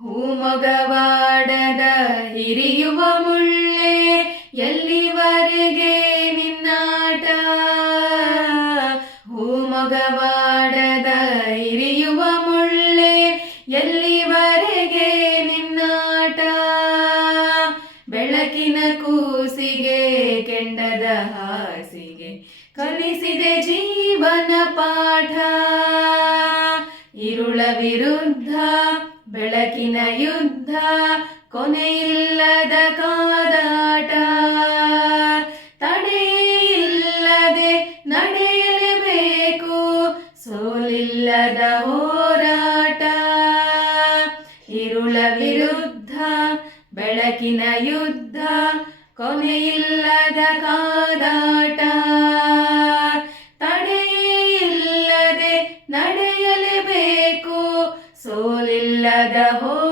ಹೂಮೊಗವಾಡದ ಹಿರಿಯುವ ಮುಳ್ಳೆ, ಎಲ್ಲಿವರೆಗೆ ನಿನ್ನಾಟ? ಹೂಮೊಗವಾಡದ ಹಿರಿಯುವ ಮುಳ್ಳೆ, ಎಲ್ಲಿವರೆಗೆ ನಿನ್ನಾಟ? ಬೆಳಕಿನ ಕೂಸಿಗೆ, ಕೆಂಡದ ಹಾಸಿಗೆ ಕಲಿಸಿದೆ ಜೀವನ ಪಾಠ. ಇರುಳ ವಿರುದ್ಧ ಬೆಳಕಿನ ಯುದ್ಧ ಕೊನೆಯಿಲ್ಲದ ಕಾದಾಟ. ತಡೆಯಿಲ್ಲದೆ ನಡೆಯಲೇಬೇಕು ಸೋಲಿಲ್ಲದ ಹೋರಾಟ. ಇರುಳ ವಿರುದ್ಧ ಬೆಳಕಿನ ಯುದ್ಧ ಕೊನೆಯಿಲ್ಲದ ಕಾದಾಟ. ಸೋಲಿಲ್ಲದ ಹೋರಾಟ